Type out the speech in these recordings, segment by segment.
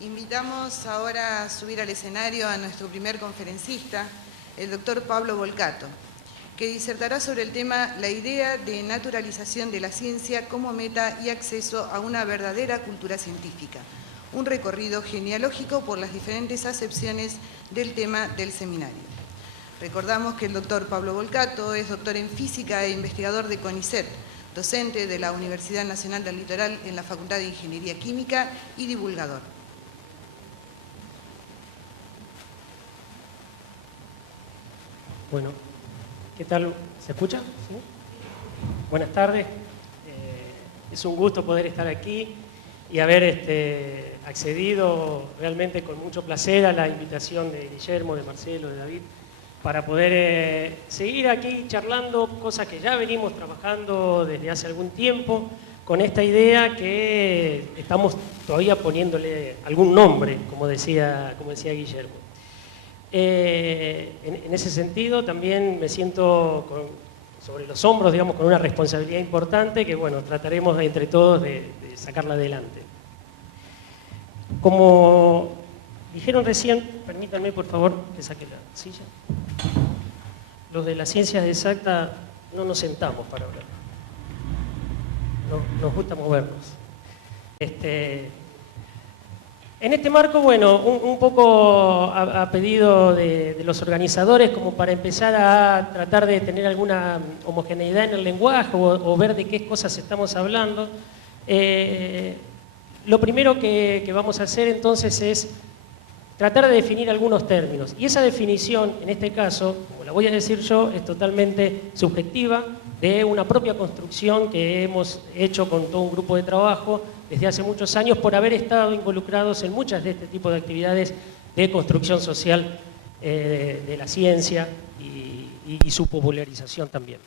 Invitamos ahora a subir al escenario a nuestro primer conferencista, el doctor Pablo Volcato, que disertará sobre el tema la idea de naturalización de la ciencia como meta y acceso a una verdadera cultura científica, un recorrido genealógico por las diferentes acepciones del tema del seminario. Recordamos que el doctor Pablo Volcato es doctor en física e investigador de CONICET, docente de la Universidad Nacional del Litoral en la Facultad de Ingeniería Química y divulgador. Bueno, ¿qué tal? ¿Se escucha? ¿Sí? Buenas tardes. Es un gusto poder estar aquí y haber accedido realmente con mucho placer a la invitación de Guillermo, de Marcelo, de David, para poder seguir aquí charlando cosas que ya venimos trabajando desde hace algún tiempo, con esta idea que estamos todavía poniéndole algún nombre, como decía Guillermo. En ese sentido también me siento sobre los hombros, digamos, con una responsabilidad importante que, bueno, trataremos entre todos de sacarla adelante. Como dijeron recién, permítanme por favor que saque la silla. Los de las ciencias exactas no nos sentamos para hablar. No, nos gusta movernos. En este marco, bueno, un poco a pedido de los organizadores, como para empezar a tratar de tener alguna homogeneidad en el lenguaje o ver de qué cosas estamos hablando, lo primero que vamos a hacer entonces es tratar de definir algunos términos. Y esa definición, en este caso, como la voy a decir yo, es totalmente subjetiva, de una propia construcción que hemos hecho con todo un grupo de trabajo desde hace muchos años por haber estado involucrados en muchas de este tipo de actividades de construcción social de la ciencia y su popularización también.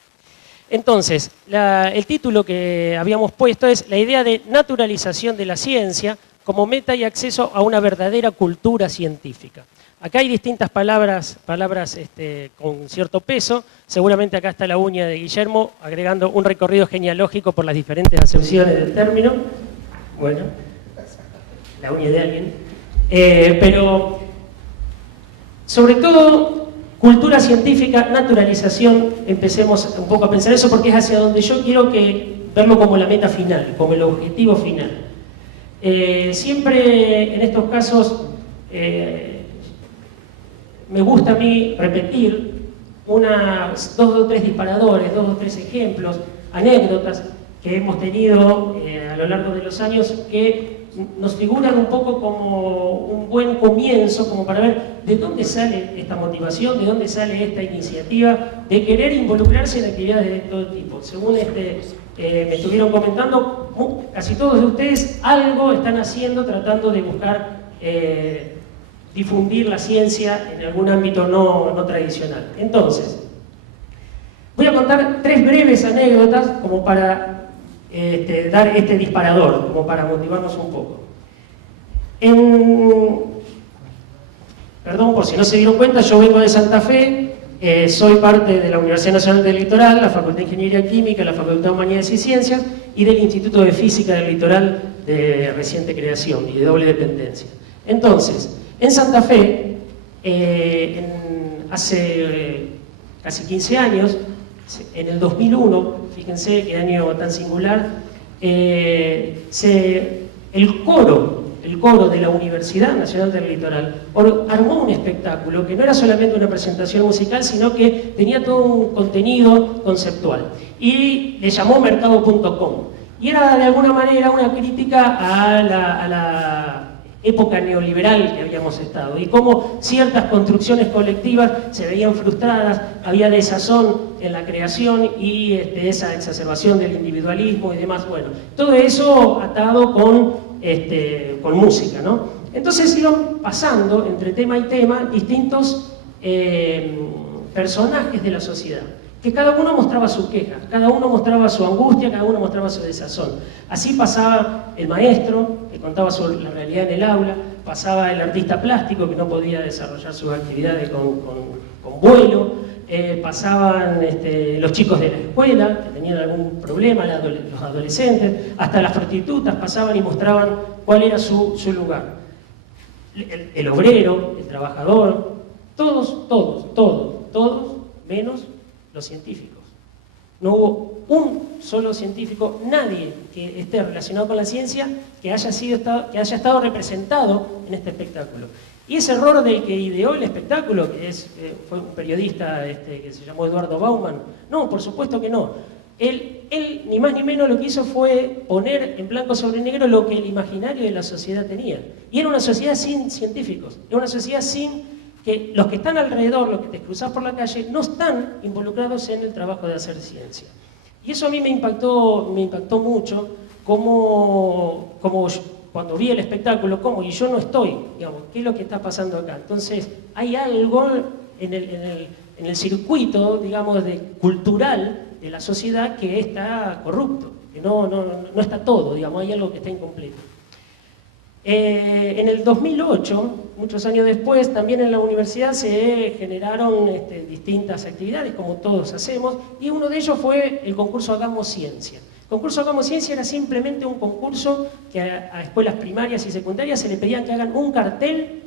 Entonces, el título que habíamos puesto es la idea de naturalización de la ciencia como meta y acceso a una verdadera cultura científica. Acá hay distintas palabras con cierto peso. Seguramente acá está la uña de Guillermo, agregando un recorrido genealógico por las diferentes acepciones del término. Bueno, la uña de alguien. Pero, sobre todo, cultura científica, naturalización, empecemos un poco a pensar eso, porque es hacia donde yo quiero verlo como la meta final, como el objetivo final. Siempre en estos casos me gusta a mí repetir dos o tres disparadores, dos o tres ejemplos, anécdotas que hemos tenido a lo largo de los años que nos figuran un poco como un buen comienzo, como para ver de dónde sale esta motivación, de dónde sale esta iniciativa de querer involucrarse en actividades de todo tipo. Según me estuvieron comentando, casi todos de ustedes algo están haciendo tratando de buscar difundir la ciencia en algún ámbito no tradicional. Entonces, voy a contar tres breves anécdotas como para dar este disparador, como para motivarnos un poco. Perdón, por si no se dieron cuenta, yo vengo de Santa Fe, soy parte de la Universidad Nacional del Litoral, la Facultad de Ingeniería Química, la Facultad de Humanidades y Ciencias y del Instituto de Física del Litoral de reciente creación y de doble dependencia. Entonces, en Santa Fe, hace casi 15 años, en el 2001, fíjense qué año tan singular, el coro de la Universidad Nacional del Litoral armó un espectáculo que no era solamente una presentación musical, sino que tenía todo un contenido conceptual. Y le llamó mercado.com. Y era de alguna manera una crítica a la época neoliberal que habíamos estado y cómo ciertas construcciones colectivas se veían frustradas, había desazón en la creación y esa exacerbación del individualismo y demás. Bueno, todo eso atado con música, ¿no? Entonces iban pasando entre tema y tema distintos personajes de la sociedad, que cada uno mostraba su queja, cada uno mostraba su angustia, cada uno mostraba su desazón. Así pasaba el maestro, que contaba sobre la realidad en el aula, pasaba el artista plástico, que no podía desarrollar sus actividades con vuelo, pasaban los chicos de la escuela, que tenían algún problema, los adolescentes, hasta las prostitutas pasaban y mostraban cuál era su lugar. el obrero, el trabajador, todos, menos los científicos. No hubo un solo científico, nadie que esté relacionado con la ciencia que haya estado representado en este espectáculo. Y ese error del que ideó el espectáculo, que fue un periodista que se llamó Eduardo Bauman, no, por supuesto que no. Él, ni más ni menos, lo que hizo fue poner en blanco sobre negro lo que el imaginario de la sociedad tenía. Y era una sociedad sin científicos, era una sociedad sin que los que están alrededor, los que te cruzás por la calle, no están involucrados en el trabajo de hacer ciencia. Y eso a mí me impactó mucho, como cuando vi el espectáculo, y yo no estoy, digamos, ¿qué es lo que está pasando acá? Entonces, hay algo en el circuito, digamos, cultural de la sociedad que está corrupto, que no está todo, digamos, hay algo que está incompleto. En el 2008, muchos años después, también en la universidad se generaron distintas actividades, como todos hacemos, y uno de ellos fue el concurso Hagamos Ciencia. El concurso Hagamos Ciencia era simplemente un concurso que a escuelas primarias y secundarias se le pedían que hagan un cartel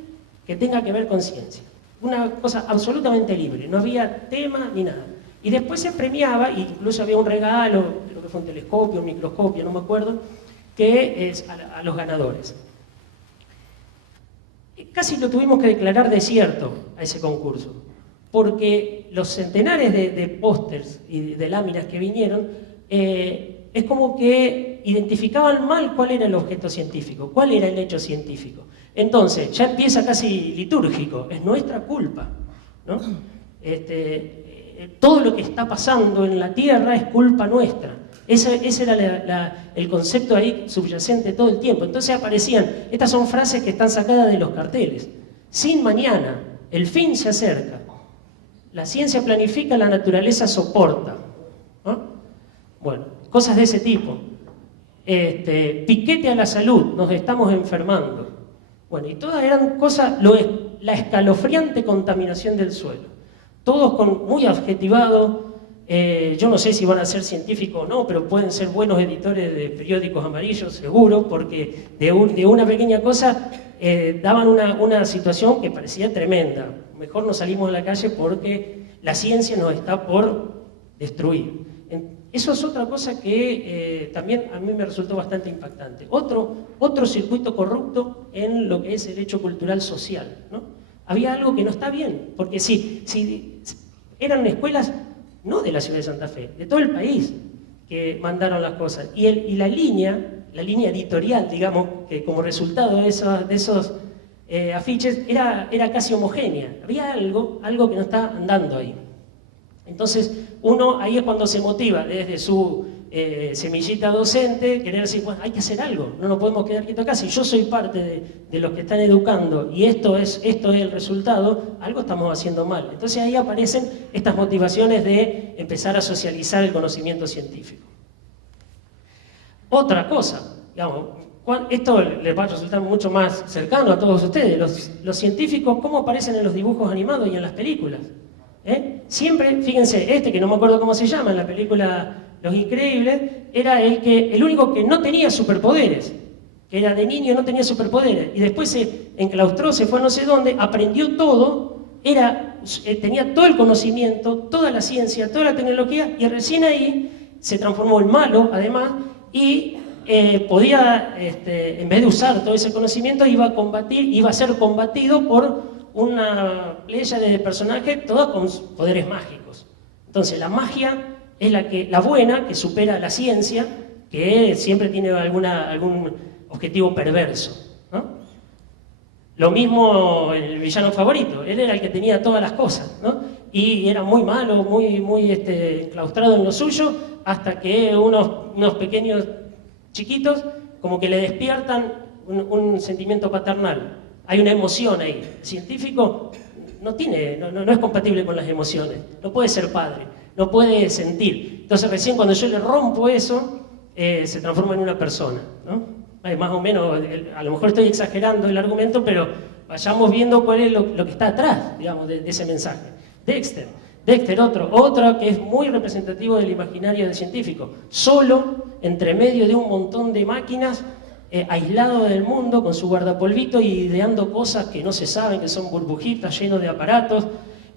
que tenga que ver con ciencia. Una cosa absolutamente libre, no había tema ni nada. Y después se premiaba, e incluso había un regalo, creo que fue un telescopio, un microscopio, no me acuerdo, que es a los ganadores. Casi lo tuvimos que declarar desierto a ese concurso, porque los centenares de pósters y de láminas que vinieron, es como que identificaban mal cuál era el objeto científico, cuál era el hecho científico. Entonces, ya empieza casi litúrgico, es nuestra culpa, ¿no? Todo lo que está pasando en la Tierra es culpa nuestra. Ese era el concepto ahí subyacente todo el tiempo. Entonces aparecían, estas son frases que están sacadas de los carteles. Sin mañana, el fin se acerca. La ciencia planifica, la naturaleza soporta. ¿No? Bueno, cosas de ese tipo. Piquete a la salud, nos estamos enfermando. Bueno, y todas eran cosas, la escalofriante contaminación del suelo. Todos muy adjetivado. Yo no sé si van a ser científicos o no, pero pueden ser buenos editores de periódicos amarillos, seguro, porque de una pequeña cosa daban una situación que parecía tremenda. Mejor no salimos a la calle porque la ciencia nos está por destruir. Eso es otra cosa que también a mí me resultó bastante impactante. Otro circuito corrupto en lo que es el hecho cultural social, ¿no? Había algo que no está bien, porque si eran escuelas no de la ciudad de Santa Fe, de todo el país, que mandaron las cosas. Y la línea editorial, digamos, que como resultado de esos afiches, era casi homogénea. Había algo que no está andando ahí. Entonces, uno ahí es cuando se motiva desde su semillita docente, querer decir, bueno, hay que hacer algo, no nos podemos quedar quietos acá. Si yo soy parte de los que están educando y esto es el resultado, algo estamos haciendo mal. Entonces ahí aparecen estas motivaciones de empezar a socializar el conocimiento científico. Otra cosa, digamos, esto les va a resultar mucho más cercano a todos ustedes, los científicos, ¿cómo aparecen en los dibujos animados y en las películas? Siempre, fíjense, que no me acuerdo cómo se llama, en la película Los Increíbles, era el único que no tenía superpoderes, que era de niño, no tenía superpoderes, y después se enclaustró, se fue a no sé dónde, aprendió todo, tenía todo el conocimiento, toda la ciencia, toda la tecnología, y recién ahí se transformó en malo, además, y podía, en vez de usar todo ese conocimiento, iba a ser combatido por una playa de personajes, todos con poderes mágicos. Entonces la magia es la buena, que supera a la ciencia, que siempre tiene algún objetivo perverso, ¿no? Lo mismo el villano favorito, él era el que tenía todas las cosas, ¿no? Y era muy malo, muy enclaustrado en lo suyo, hasta que unos pequeños chiquitos como que le despiertan un sentimiento paternal. Hay una emoción ahí. El científico no es compatible con las emociones, no puede ser padre, no puede sentir. Entonces recién cuando yo le rompo eso, se transforma en una persona, ¿no? Más o menos, a lo mejor estoy exagerando el argumento, pero vayamos viendo cuál es lo que está atrás, digamos, de ese mensaje. Dexter, otro que es muy representativo del imaginario del científico. Solo, entre medio de un montón de máquinas, aislado del mundo, con su guardapolvito y ideando cosas que no se saben, que son burbujitas, llenos de aparatos,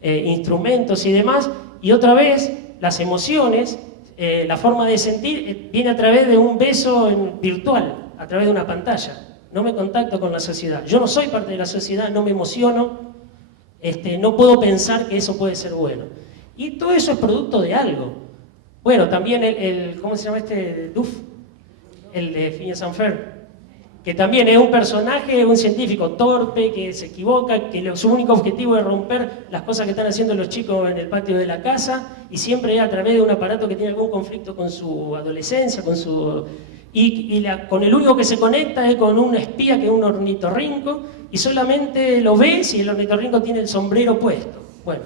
instrumentos y demás. Y otra vez, las emociones, la forma de sentir, viene a través de un beso virtual, a través de una pantalla. No me contacto con la sociedad. Yo no soy parte de la sociedad, no me emociono, no puedo pensar que eso puede ser bueno. Y todo eso es producto de algo. Bueno, también ¿cómo se llama Duff? El de Phineas and Ferb, que también es un personaje, un científico torpe, que se equivoca, que su único objetivo es romper las cosas que están haciendo los chicos en el patio de la casa, y siempre es a través de un aparato que tiene algún conflicto con su adolescencia, con el único que se conecta es con un espía que es un ornitorrinco, y solamente lo ve si el ornitorrinco tiene el sombrero puesto. Bueno,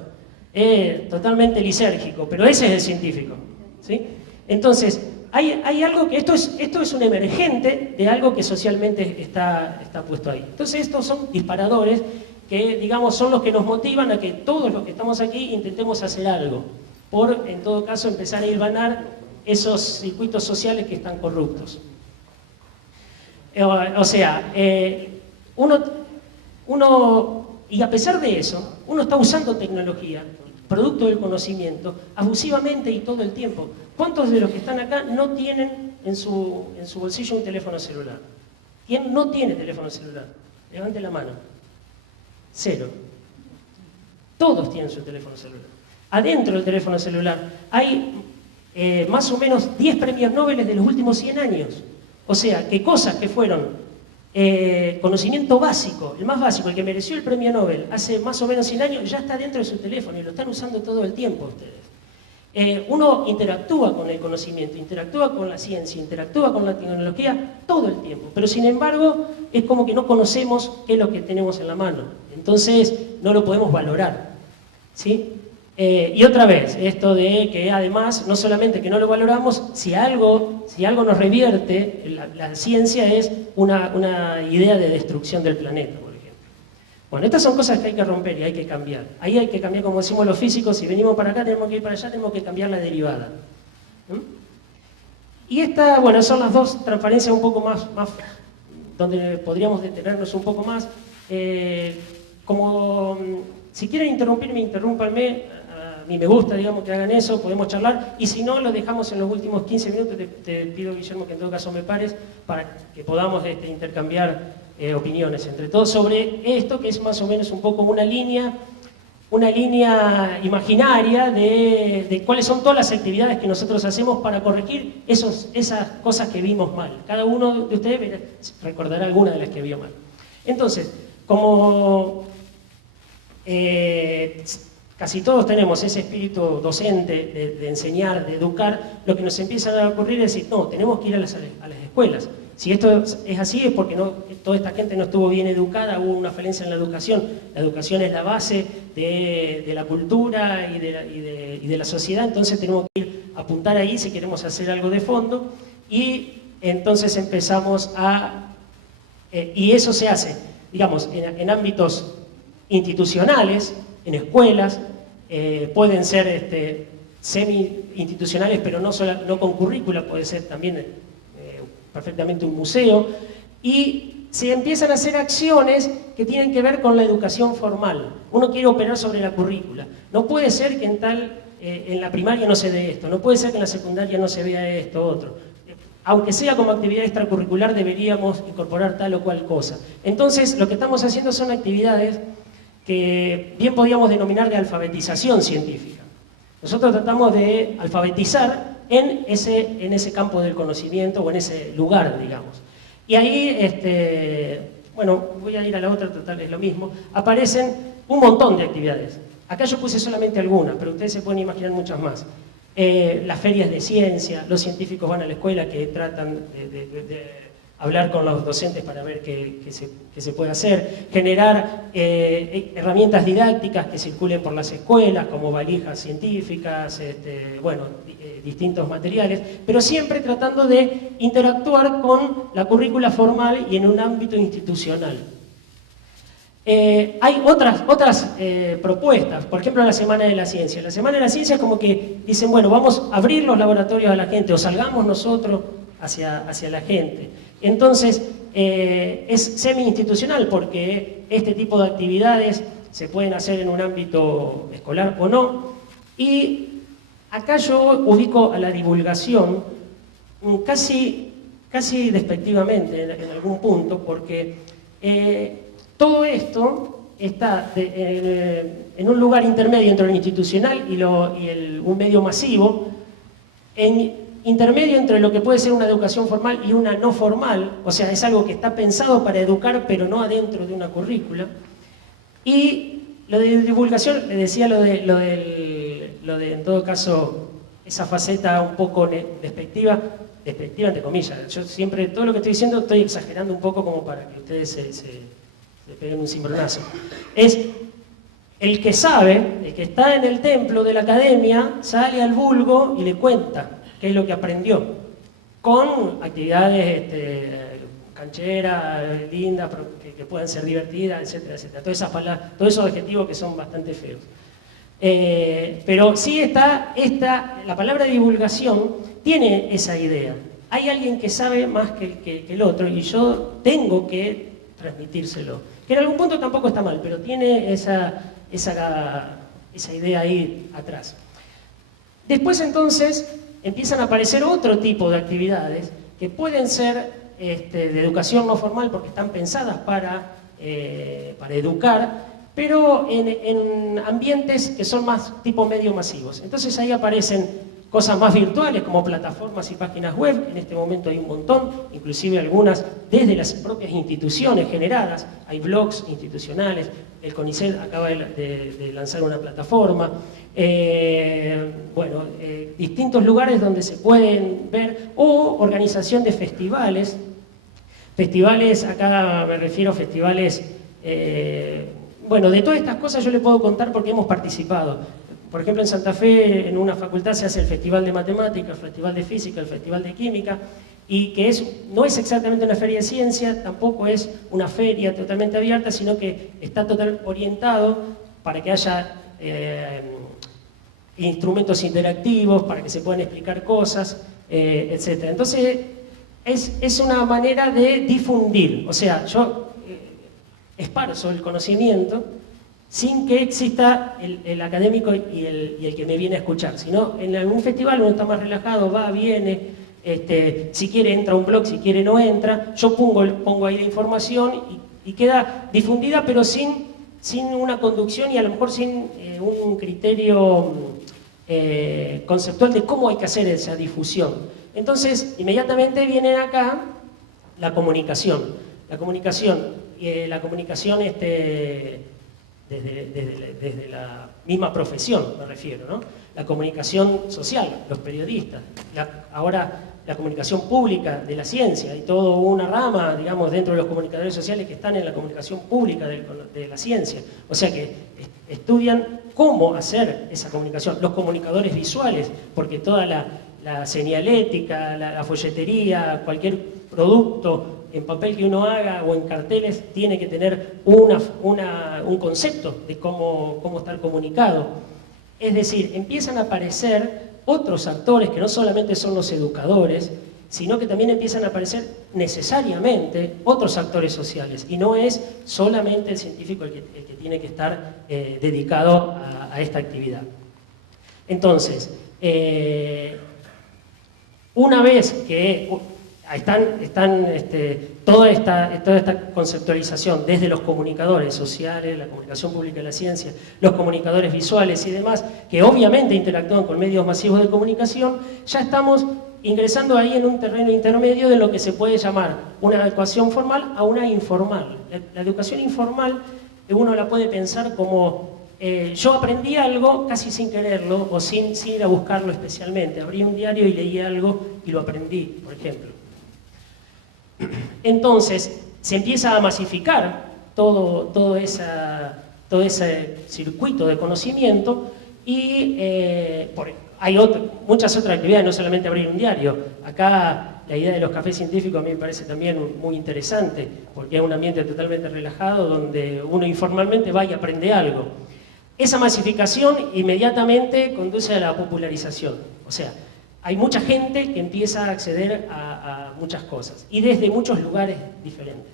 es totalmente lisérgico, pero ese es el científico, ¿sí? Entonces, hay algo que esto es un emergente de algo que socialmente está puesto ahí. Entonces estos son disparadores que, digamos, son los que nos motivan a que todos los que estamos aquí intentemos hacer algo, por, en todo caso, empezar a hilvanar esos circuitos sociales que están corruptos. O sea, y a pesar de eso, uno está usando tecnología, producto del conocimiento, abusivamente y todo el tiempo. ¿Cuántos de los que están acá no tienen en su bolsillo un teléfono celular? ¿Quién no tiene teléfono celular? Levante la mano. 0. Todos tienen su teléfono celular. Adentro del teléfono celular hay más o menos 10 premios Nobel de los últimos 100 años. O sea, que cosas que fueron conocimiento básico, el más básico, el que mereció el premio Nobel hace más o menos 100 años, ya está dentro de su teléfono y lo están usando todo el tiempo ustedes. Uno interactúa con el conocimiento, interactúa con la ciencia, interactúa con la tecnología todo el tiempo, pero sin embargo es como que no conocemos qué es lo que tenemos en la mano, entonces no lo podemos valorar, ¿sí? Y otra vez, esto de que además, no solamente que no lo valoramos, si algo nos revierte, la ciencia es una idea de destrucción del planeta, por ejemplo. Bueno, estas son cosas que hay que romper y hay que cambiar. Ahí hay que cambiar, como decimos los físicos, si venimos para acá tenemos que ir para allá, tenemos que cambiar la derivada. Y bueno, son las dos transparencias un poco más donde podríamos detenernos un poco más. Si quieren interrumpirme, interrúmpanme. A mí me gusta, digamos, que hagan eso, podemos charlar, y si no, lo dejamos en los últimos 15 minutos, te pido, Guillermo, que en todo caso me pares, para que podamos intercambiar opiniones entre todos sobre esto, que es más o menos un poco una línea imaginaria de cuáles son todas las actividades que nosotros hacemos para corregir esas cosas que vimos mal. Cada uno de ustedes recordará alguna de las que vio mal. Entonces, como casi todos tenemos ese espíritu docente de enseñar, de educar, lo que nos empieza a ocurrir es decir, no, tenemos que ir a las escuelas. Si esto es así es porque toda esta gente no estuvo bien educada, hubo una falencia en la educación. La educación es la base de la cultura y de la sociedad, entonces tenemos que ir a apuntar ahí si queremos hacer algo de fondo, y entonces empezamos y eso se hace, digamos, en ámbitos institucionales, en escuelas, pueden ser semi-institucionales, pero no con currícula, puede ser también perfectamente un museo, y se empiezan a hacer acciones que tienen que ver con la educación formal. Uno quiere operar sobre la currícula. No puede ser que en la primaria no se dé esto, no puede ser que en la secundaria no se vea esto, otro. Aunque sea como actividad extracurricular, deberíamos incorporar tal o cual cosa. Entonces, lo que estamos haciendo son actividades que bien podríamos denominar de alfabetización científica. Nosotros tratamos de alfabetizar en ese campo del conocimiento o en ese lugar, digamos. Y ahí, bueno, voy a ir a la otra, total es lo mismo, aparecen un montón de actividades. Acá yo puse solamente algunas, pero ustedes se pueden imaginar muchas más. Las ferias de ciencia, los científicos van a la escuela que tratan de hablar con los docentes para ver qué se puede hacer, generar herramientas didácticas que circulen por las escuelas, como valijas científicas, bueno, distintos materiales, pero siempre tratando de interactuar con la currícula formal y en un ámbito institucional. Hay otras propuestas, por ejemplo la Semana de la Ciencia. La Semana de la Ciencia es como que dicen, bueno, vamos a abrir los laboratorios a la gente, o salgamos nosotros hacia la gente. Entonces, es semi-institucional porque este tipo de actividades se pueden hacer en un ámbito escolar o no. Y acá yo ubico a la divulgación casi despectivamente en algún punto, porque todo esto está en un lugar intermedio entre lo institucional y un medio masivo, intermedio entre lo que puede ser una educación formal y una no formal, o sea, es algo que está pensado para educar, pero no adentro de una currícula. Y lo de divulgación, le decía lo de en todo caso, esa faceta un poco despectiva entre comillas. Yo siempre, todo lo que estoy diciendo, estoy exagerando un poco como para que ustedes se peguen un cimbronazo. Es el que sabe, el que está en el templo de la academia, sale al vulgo y le cuenta qué es lo que aprendió, con actividades cancheras, lindas, que puedan ser divertidas, etcétera, etcétera. Todas esas palabras, todos esos adjetivos que son bastante feos. Pero sí está la palabra divulgación tiene esa idea. Hay alguien que sabe más que el otro y yo tengo que transmitírselo. Que en algún punto tampoco está mal, pero tiene esa idea ahí atrás. Después entonces empiezan a aparecer otro tipo de actividades que pueden ser de educación no formal porque están pensadas para educar, pero en ambientes que son más tipo medio masivos. Entonces ahí aparecen cosas más virtuales como plataformas y páginas web, en este momento hay un montón, inclusive algunas desde las propias instituciones generadas, hay blogs institucionales, el CONICET acaba de lanzar una plataforma, distintos lugares donde se pueden ver, o organización de festivales, acá me refiero a festivales, de todas estas cosas yo le puedo contar porque hemos participado. Por ejemplo, en Santa Fe, en una facultad se hace el Festival de Matemáticas, el Festival de Física, el Festival de Química, y que no es exactamente una feria de ciencia, tampoco es una feria totalmente abierta, sino que está totalmente orientado para que haya instrumentos interactivos, para que se puedan explicar cosas, etc. Entonces, es una manera de difundir, o sea, yo esparzo el conocimiento sin que exista el académico y el que me viene a escuchar, sino en algún festival uno está más relajado, va, viene, si quiere entra a un blog, si quiere no entra, yo pongo ahí la información y queda difundida, pero sin una conducción y a lo mejor sin un criterio conceptual de cómo hay que hacer esa difusión. Entonces, inmediatamente viene acá la comunicación. La comunicación desde la misma profesión, me refiero, ¿no? La comunicación social, los periodistas, ahora la comunicación pública de la ciencia, hay toda una rama, digamos, dentro de los comunicadores sociales que están en la comunicación pública de la ciencia, o sea que estudian cómo hacer esa comunicación, los comunicadores visuales, porque toda la señalética, la folletería, cualquier producto en papel que uno haga o en carteles tiene que tener un concepto de cómo estar comunicado. Es decir, empiezan a aparecer otros actores que no solamente son los educadores, sino que también empiezan a aparecer necesariamente otros actores sociales. Y no es solamente el científico el que tiene que estar dedicado a esta actividad. Entonces, una vez que toda esta conceptualización desde los comunicadores sociales, la comunicación pública de la ciencia, los comunicadores visuales y demás, que obviamente interactúan con medios masivos de comunicación, ya estamos ingresando ahí en un terreno intermedio de lo que se puede llamar una educación formal a una informal. La educación informal uno la puede pensar como yo aprendí algo casi sin quererlo o sin ir a buscarlo especialmente. Abrí un diario y leí algo y lo aprendí, por ejemplo. Entonces, se empieza a masificar todo ese circuito de conocimiento y hay muchas otras actividades, no solamente abrir un diario. Acá la idea de los cafés científicos a mí me parece también muy interesante, porque es un ambiente totalmente relajado donde uno informalmente va y aprende algo. Esa masificación inmediatamente conduce a la popularización, o sea, hay mucha gente que empieza a acceder a muchas cosas, y desde muchos lugares diferentes.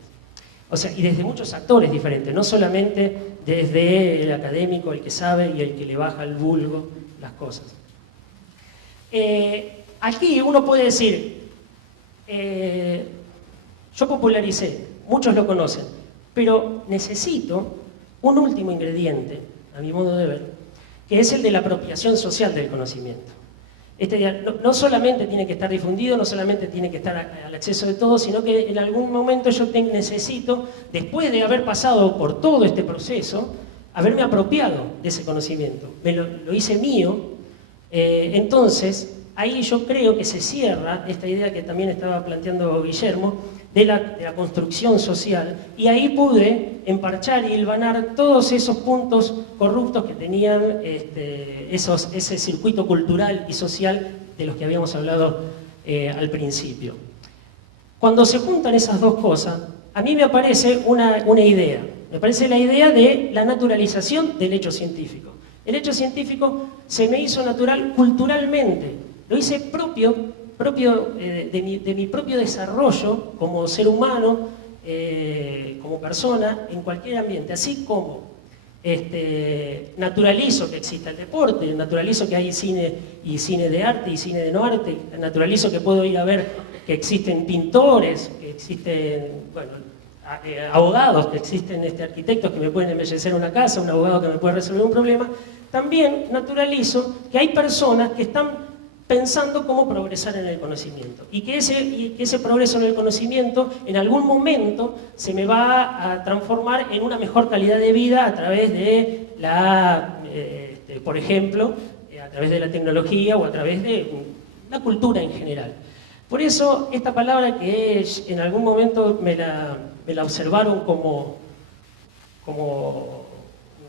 O sea, y desde muchos actores diferentes, no solamente desde el académico, el que sabe y el que le baja al vulgo las cosas. Aquí uno puede decir, yo popularicé, muchos lo conocen, pero necesito un último ingrediente, a mi modo de ver, que es el de la apropiación social del conocimiento. No solamente tiene que estar difundido, no solamente tiene que estar al acceso de todos, sino que en algún momento yo necesito, después de haber pasado por todo este proceso, haberme apropiado de ese conocimiento. Lo hice mío, entonces ahí yo creo que se cierra esta idea que también estaba planteando Guillermo, de la construcción social, y ahí pude emparchar y hilvanar todos esos puntos corruptos que tenían ese circuito cultural y social de los que habíamos hablado al principio. Cuando se juntan esas dos cosas, a mí me aparece una idea. Me aparece la idea de la naturalización del hecho científico. El hecho científico se me hizo natural culturalmente, lo hice propio de mi propio desarrollo como ser humano, como persona, en cualquier ambiente, así como naturalizo que exista el deporte, naturalizo que hay cine de arte y cine de no arte, naturalizo que puedo ir a ver que existen pintores, que existen, bueno, abogados, que existen arquitectos que me pueden embellecer una casa, un abogado que me puede resolver un problema. También naturalizo que hay personas que están pensando cómo progresar en el conocimiento, y que ese progreso en el conocimiento en algún momento se me va a transformar en una mejor calidad de vida a través de por ejemplo, a través de la tecnología o a través de la cultura en general. Por eso esta palabra que en algún momento me la observaron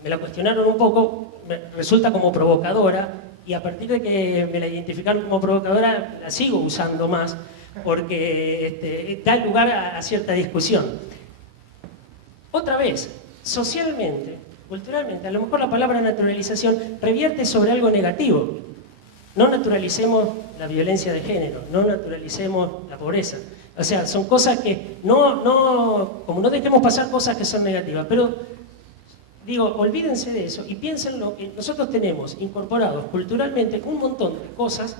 me la cuestionaron un poco, resulta como provocadora, y a partir de que me la identificaron como provocadora, la sigo usando más, porque da lugar a cierta discusión. Otra vez, socialmente, culturalmente, a lo mejor la palabra naturalización revierte sobre algo negativo. No naturalicemos la violencia de género, no naturalicemos la pobreza. O sea, son cosas que como no dejemos pasar cosas que son negativas, pero digo, olvídense de eso y piensen lo que nosotros tenemos incorporados culturalmente, un montón de cosas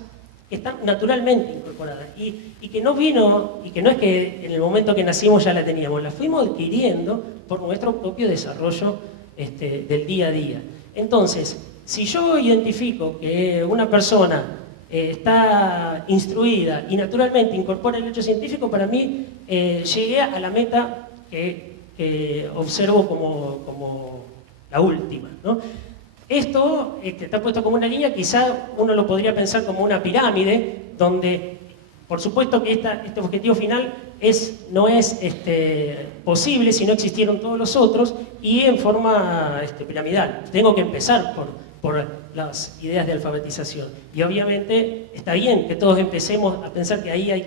que están naturalmente incorporadas y que no vino, y que no es que en el momento que nacimos ya la teníamos, la fuimos adquiriendo por nuestro propio desarrollo del día a día. Entonces, si yo identifico que una persona está instruida y naturalmente incorpora el hecho científico, para mí llegué a la meta que observo como la última, ¿no? Esto está puesto como una línea, quizá uno lo podría pensar como una pirámide, donde por supuesto que este objetivo final no es posible si no existieron todos los otros, y en forma piramidal. Tengo que empezar por las ideas de alfabetización. Y obviamente está bien que todos empecemos a pensar que ahí hay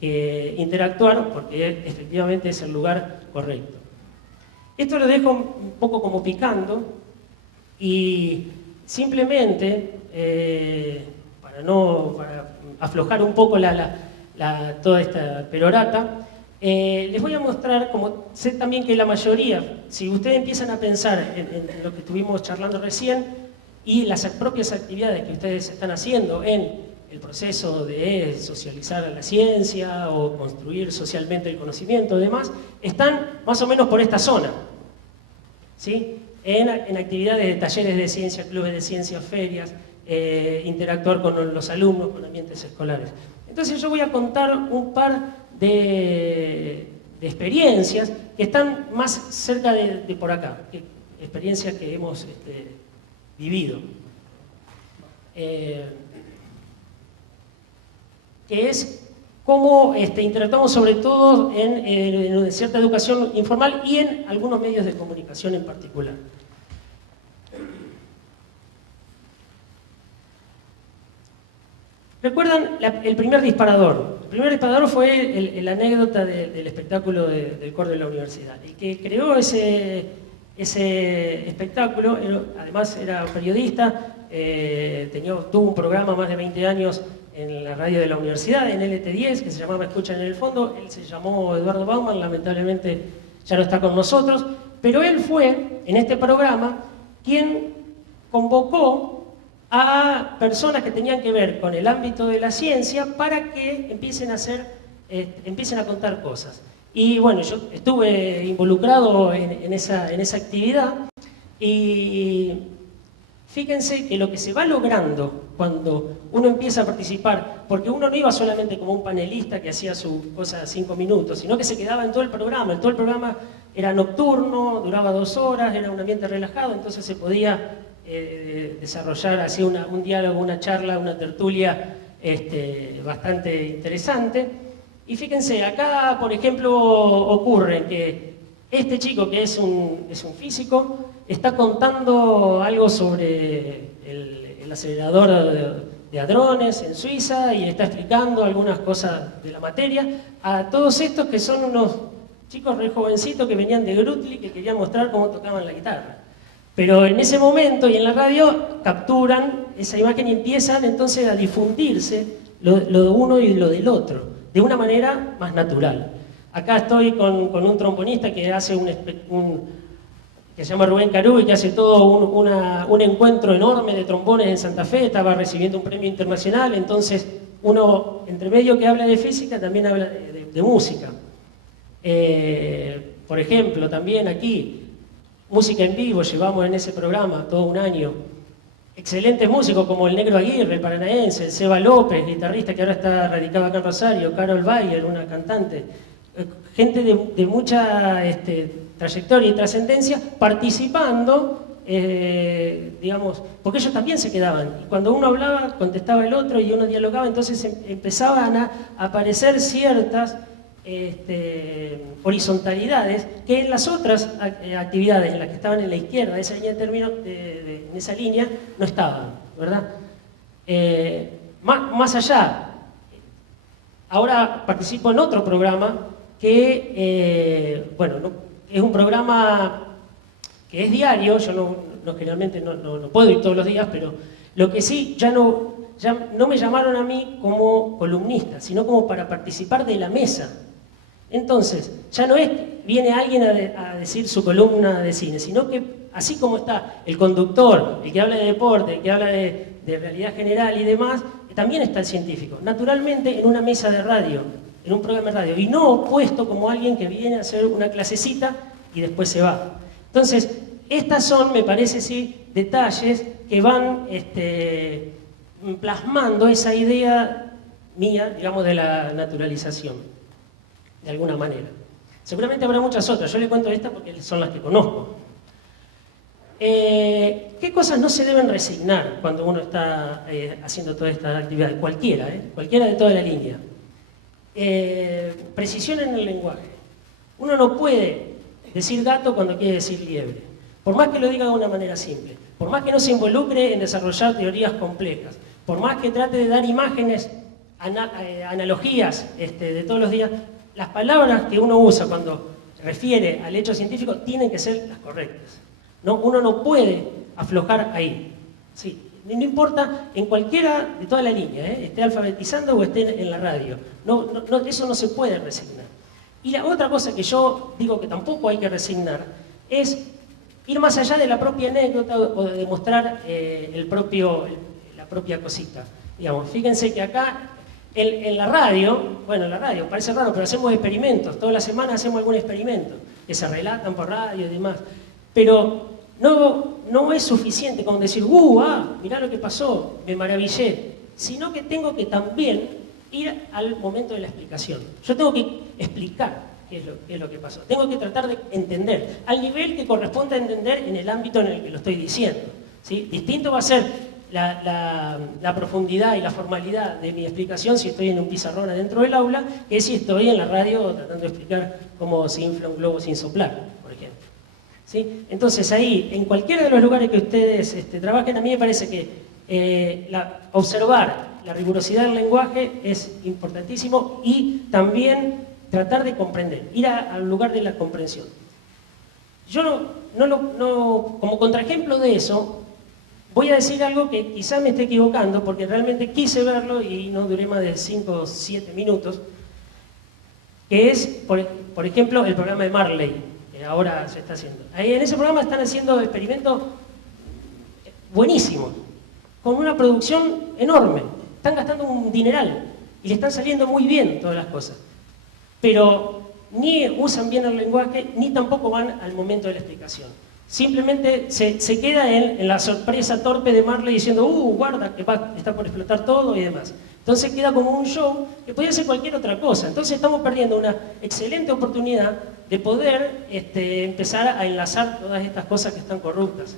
que interactuar, porque efectivamente es el lugar correcto. Esto lo dejo un poco como picando, y simplemente, para aflojar un poco toda esta perorata, les voy a mostrar, como sé también que la mayoría, si ustedes empiezan a pensar en lo que estuvimos charlando recién, y las propias actividades que ustedes están haciendo en el proceso de socializar la ciencia o construir socialmente el conocimiento y demás, están más o menos por esta zona, ¿sí? En actividades de talleres de ciencia, clubes de ciencia, ferias, interactuar con los alumnos, con ambientes escolares. Entonces yo voy a contar un par de experiencias que están más cerca de por acá, experiencias que hemos vivido. Que es cómo interactuamos sobre todo en cierta educación informal y en algunos medios de comunicación en particular. ¿Recuerdan el primer disparador? El primer disparador fue la anécdota del espectáculo del coro de la universidad. El que creó ese espectáculo, además era periodista, tuvo un programa más de 20 años en la radio de la universidad, en LT10, que se llamaba Escuchan en el Fondo. Él se llamó Eduardo Bauman, lamentablemente ya no está con nosotros, pero él fue, en este programa, quien convocó a personas que tenían que ver con el ámbito de la ciencia para que empiecen a contar cosas. Y bueno, yo estuve involucrado en esa actividad y fíjense que lo que se va logrando cuando uno empieza a participar, porque uno no iba solamente como un panelista que hacía su cosa 5 minutos, sino que se quedaba en todo el programa. Todo el programa era nocturno, duraba 2 horas, era un ambiente relajado, entonces se podía desarrollar así un diálogo, una charla, una tertulia bastante interesante. Y fíjense, acá por ejemplo ocurre que este chico que es un físico está contando algo sobre el acelerador de hadrones en Suiza y está explicando algunas cosas de la materia a todos estos que son unos chicos re jovencitos que venían de Grutli que querían mostrar cómo tocaban la guitarra. Pero en ese momento y en la radio capturan esa imagen y empiezan entonces a difundirse lo de uno y lo del otro, de una manera más natural. Acá estoy con un trombonista que hace que se llama Rubén Carú y que hace todo un encuentro enorme de trombones en Santa Fe, estaba recibiendo un premio internacional, entonces uno, entre medio que habla de física, también habla de música. Por ejemplo, también aquí, música en vivo, llevamos en ese programa todo un año. Excelentes músicos como el Negro Aguirre, el paranaense, el Seba López, guitarrista que ahora está radicado acá en Rosario, Carol Bayer, una cantante, gente de mucha trayectoria y trascendencia participando, digamos, porque ellos también se quedaban. Y cuando uno hablaba, contestaba el otro y uno dialogaba, entonces empezaban a aparecer ciertas horizontalidades que en las otras actividades en las que estaban en la izquierda de esa línea de término, en esa línea no estaban, ¿verdad? Más allá, ahora participo en otro programa que, bueno, es un programa que es diario, yo generalmente no puedo ir todos los días, pero lo que sí, ya no me llamaron a mí como columnista, sino como para participar de la mesa. Entonces, ya no es que viene alguien a decir su columna de cine, sino que así como está el conductor, el que habla de deporte, el que habla de realidad general y demás, también está el científico. Naturalmente en una mesa de radio, en un programa de radio, y no puesto como alguien que viene a hacer una clasecita y después se va. Entonces, estas son, me parece, sí, detalles que van plasmando esa idea mía, digamos, de la naturalización. De alguna manera. Seguramente habrá muchas otras, yo le cuento esta porque son las que conozco. ¿Qué cosas no se deben resignar cuando uno está haciendo toda esta actividad? Cualquiera de toda la línea. Precisión en el lenguaje. Uno no puede decir gato cuando quiere decir liebre, por más que lo diga de una manera simple, por más que no se involucre en desarrollar teorías complejas, por más que trate de dar imágenes, analogías de todos los días. Las palabras que uno usa cuando se refiere al hecho científico tienen que ser las correctas. ¿No? Uno no puede aflojar ahí. ¿Sí? No importa en cualquiera de toda la línea, esté alfabetizando o esté en la radio. Eso no se puede resignar. Y la otra cosa que yo digo que tampoco hay que resignar es ir más allá de la propia anécdota o de demostrar la propia cosita. Digamos, fíjense que acá en la radio, bueno, en la radio parece raro, pero hacemos experimentos, toda la semana hacemos algún experimento, que se relatan por radio y demás, pero no es suficiente como decir, mirá lo que pasó, me maravillé, sino que tengo que también ir al momento de la explicación. Yo tengo que explicar qué es lo que pasó, tengo que tratar de entender, al nivel que corresponde a entender en el ámbito en el que lo estoy diciendo, ¿sí? Distinto va a ser la profundidad y la formalidad de mi explicación si estoy en un pizarrón adentro del aula, que si estoy en la radio tratando de explicar cómo se infla un globo sin soplar, por ejemplo. ¿Sí? Entonces ahí, en cualquiera de los lugares que ustedes trabajen, a mí me parece que observar la rigurosidad del lenguaje es importantísimo y también tratar de comprender, ir al lugar de la comprensión. Yo como contraejemplo de eso, Voy a decir algo que quizá me esté equivocando, porque realmente quise verlo y no duré más de 5 o 7 minutos, que es, por ejemplo, el programa de Marley, que ahora se está haciendo. Ahí en ese programa están haciendo experimentos buenísimos, con una producción enorme. Están gastando un dineral y le están saliendo muy bien todas las cosas. Pero ni usan bien el lenguaje, ni tampoco van al momento de la explicación. Simplemente se queda en la sorpresa torpe de Marley diciendo, guarda, que está por explotar todo y demás. Entonces queda como un show que podría ser cualquier otra cosa. Entonces estamos perdiendo una excelente oportunidad de poder empezar a enlazar todas estas cosas que están corruptas.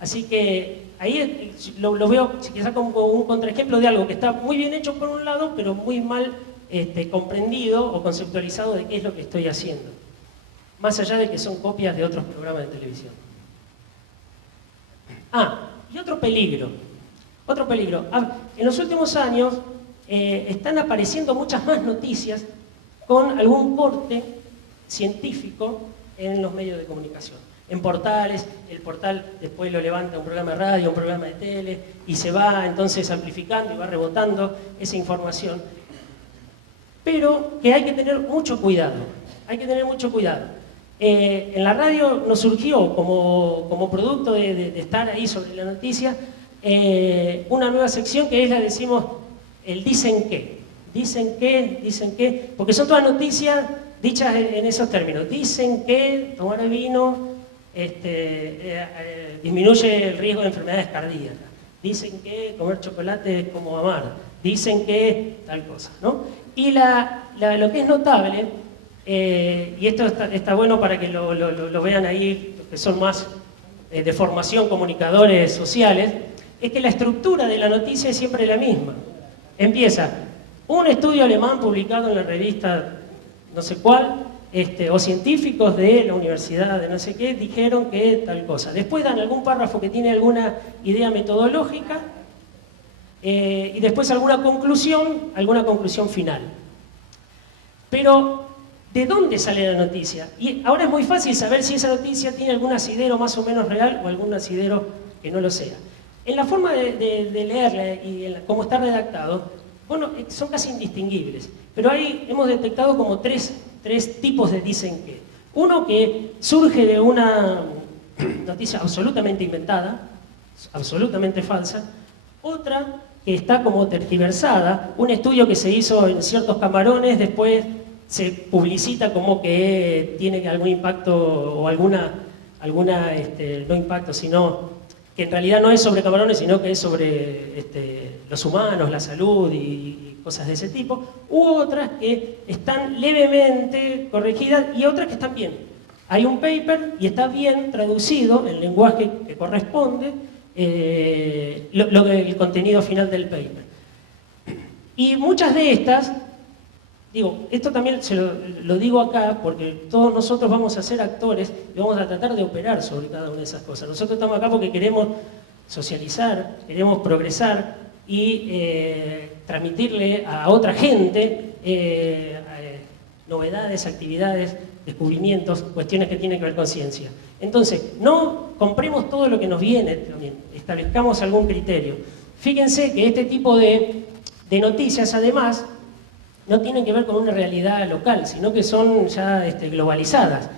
Así que ahí lo veo quizás como un contraejemplo de algo que está muy bien hecho por un lado, pero muy mal comprendido o conceptualizado de qué es lo que estoy haciendo. Más allá de que son copias de otros programas de televisión. Y otro peligro. En los últimos años están apareciendo muchas más noticias con algún corte científico en los medios de comunicación. En portales, el portal después lo levanta un programa de radio, un programa de tele, y se va entonces amplificando y va rebotando esa información. Pero que hay que tener mucho cuidado, en la radio nos surgió como producto de estar ahí sobre la noticia una nueva sección que es la decimos el dicen qué, porque son todas noticias dichas en esos términos. Dicen que tomar vino disminuye el riesgo de enfermedades cardíacas. Dicen que comer chocolate es como amar. Dicen que tal cosa, ¿no? Y lo que es notable, y esto está bueno para que lo vean ahí, los que son más de formación, comunicadores sociales, es que la estructura de la noticia es siempre la misma. Empieza, un estudio alemán publicado en la revista no sé cuál, o científicos de la universidad de no sé qué, dijeron que tal cosa. Después dan algún párrafo que tiene alguna idea metodológica, y después alguna conclusión final. Pero, ¿de dónde sale la noticia? Y ahora es muy fácil saber si esa noticia tiene algún asidero más o menos real o algún asidero que no lo sea. En la forma de leerla y cómo está redactado, bueno, son casi indistinguibles. Pero ahí hemos detectado como tres tipos de dicen que. Uno que surge de una noticia absolutamente inventada, absolutamente falsa. Otra que está como tergiversada, un estudio que se hizo en ciertos camarones, después se publicita como que tiene algún impacto o no impacto, sino que en realidad no es sobre camarones, sino que es sobre los humanos, la salud y cosas de ese tipo, u otras que están levemente corregidas y otras que están bien. Hay un paper y está bien traducido en el lenguaje que corresponde el contenido final del paper. Y muchas de estas, esto también lo digo acá porque todos nosotros vamos a ser actores y vamos a tratar de operar sobre cada una de esas cosas. Nosotros estamos acá porque queremos socializar, queremos progresar y transmitirle a otra gente novedades, actividades, descubrimientos, cuestiones que tienen que ver con ciencia. Entonces, no compremos todo lo que nos viene, establezcamos algún criterio. Fíjense que este tipo de noticias, además, no tienen que ver con una realidad local, sino que son ya globalizadas.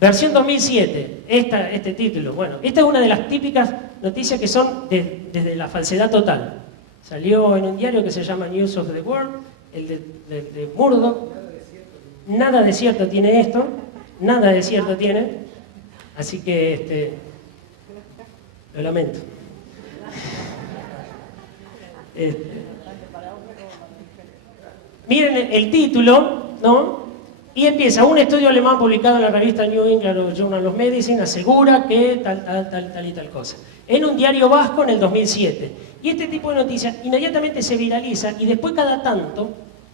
Versión 2007, este título. Bueno, esta es una de las típicas noticias que son desde la falsedad total. Salió en un diario que se llama News of the World, el de Murdoch. Nada de cierto tiene esto, nada de cierto tiene, así que lo lamento. Miren el título, ¿no? Y empieza, un estudio alemán publicado en la revista New England Journal of Medicine asegura que tal y tal cosa. En un diario vasco en el 2007. Y este tipo de noticias inmediatamente se viraliza y después cada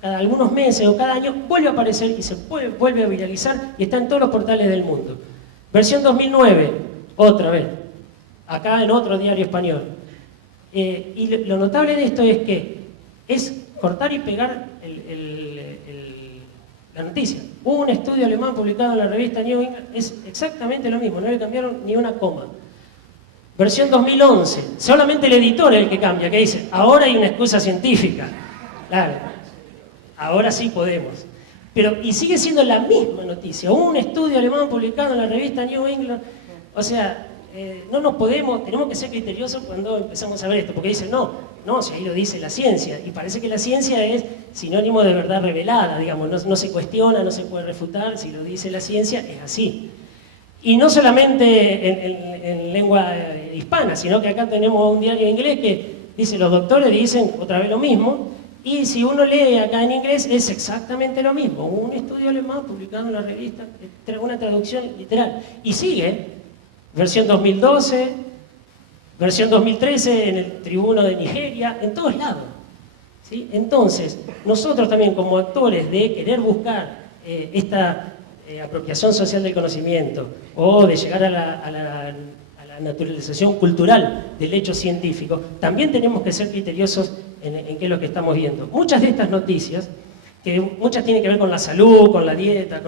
algunos meses o cada año vuelve a aparecer y se vuelve a viralizar y está en todos los portales del mundo. Versión 2009, otra vez, acá en otro diario español. Y lo notable de esto es que es cortar y pegar la noticia. Un estudio alemán publicado en la revista New England es exactamente lo mismo, no le cambiaron ni una coma. Versión 2011, solamente el editor es el que cambia, que dice, ahora hay una excusa científica. Claro, ahora sí podemos. Pero, y sigue siendo la misma noticia, un estudio alemán publicado en la revista New England. O sea, no nos podemos, tenemos que ser criteriosos cuando empezamos a ver esto, porque dicen, no, si ahí lo dice la ciencia, y parece que la ciencia es sinónimo de verdad revelada, digamos, no se cuestiona, no se puede refutar, si lo dice la ciencia, es así. Y no solamente en lengua hispana, sino que acá tenemos un diario inglés que dice, los doctores dicen otra vez lo mismo, y si uno lee acá en inglés es exactamente lo mismo, un estudio alemán publicado en la revista, una traducción literal, y sigue, versión 2012, versión 2013 en el Tribuno de Nigeria, en todos lados. ¿Sí? Entonces, nosotros también como actores de querer buscar esta apropiación social del conocimiento o de llegar a la naturalización cultural del hecho científico, también tenemos que ser criteriosos en qué es lo que estamos viendo. Muchas de estas noticias, que muchas tienen que ver con la salud, con la dieta,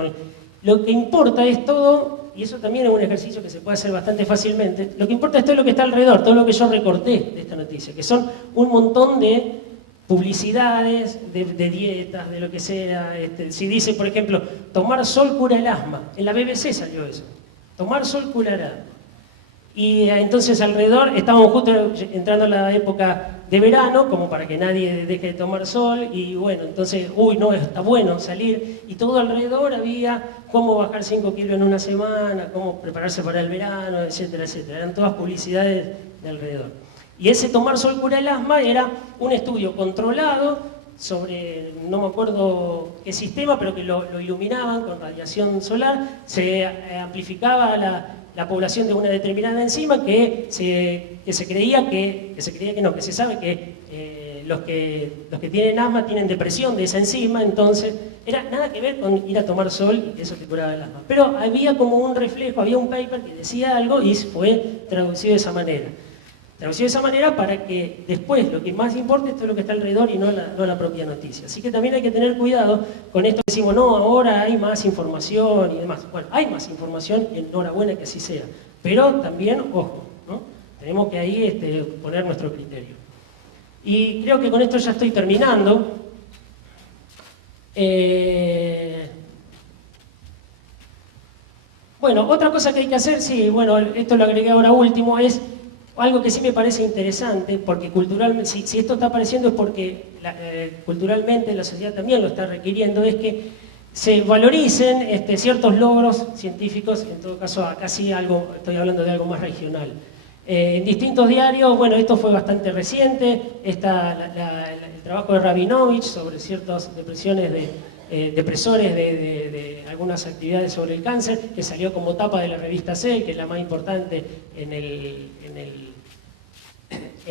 lo que importa es todo, y eso también es un ejercicio que se puede hacer bastante fácilmente, lo que importa es todo lo que está alrededor, todo lo que yo recorté de esta noticia, que son un montón de publicidades, de dietas, de lo que sea. Si dice, por ejemplo, tomar sol cura el asma, en la BBC salió eso, tomar sol cura el asma. Y entonces alrededor, estábamos justo entrando en la época de verano, como para que nadie deje de tomar sol, y bueno, entonces, no, está bueno salir, y todo alrededor había cómo bajar 5 kilos en una semana, cómo prepararse para el verano, etcétera, etcétera. Eran todas publicidades de alrededor. Y ese tomar sol cura el asma era un estudio controlado sobre, no me acuerdo qué sistema, pero que lo iluminaban con radiación solar, se amplificaba la población de una determinada enzima que se sabe que los que tienen asma tienen depresión de esa enzima, entonces era nada que ver con ir a tomar sol y eso te curaba el asma. Pero había como un reflejo, había un paper que decía algo y fue traducido de esa manera. Traducido de esa manera para que después lo que más importa es todo lo que está alrededor y no la propia noticia. Así que también hay que tener cuidado con esto que decimos, no, ahora hay más información y demás. Bueno, hay más información y enhorabuena que así sea. Pero también, ojo, ¿no? Tenemos que ahí poner nuestro criterio. Y creo que con esto ya estoy terminando. Bueno, otra cosa que hay que hacer, sí, bueno, esto lo agregué ahora último, es algo que sí me parece interesante, porque culturalmente, si esto está apareciendo es porque culturalmente la sociedad también lo está requiriendo, es que se valoricen ciertos logros científicos, en todo caso acá sí estoy hablando de algo más regional. En distintos diarios, bueno, esto fue bastante reciente, el trabajo de Rabinovich sobre ciertas depresores de algunas actividades sobre el cáncer, que salió como tapa de la revista Cell, que es la más importante en